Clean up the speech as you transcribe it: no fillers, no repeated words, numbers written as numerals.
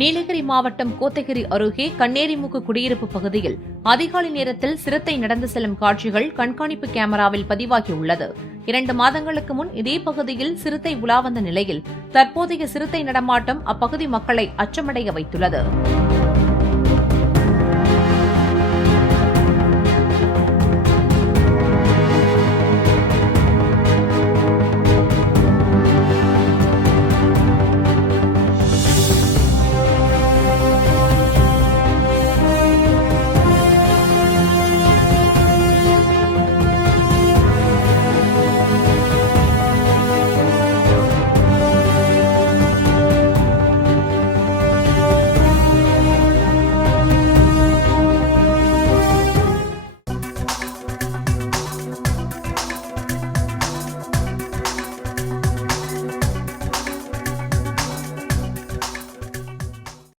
நீலகிரி மாவட்டம் கோத்தகிரி அருகே கண்ணேரிமுக்கு குடியிருப்பு பகுதியில் அதிகாலை நேரத்தில் சிறுத்தை நடந்து செல்லும் காட்சிகள் கண்காணிப்பு கேமராவில் பதிவாகியுள்ளது. 2 மாதங்களுக்கு முன் இதே பகுதியில் சிறுத்தை உலா வந்த நிலையில் தற்போதைய சிறுத்தை நடமாட்டம் அப்பகுதி மக்களை அச்சமடைய வைத்துள்ளது.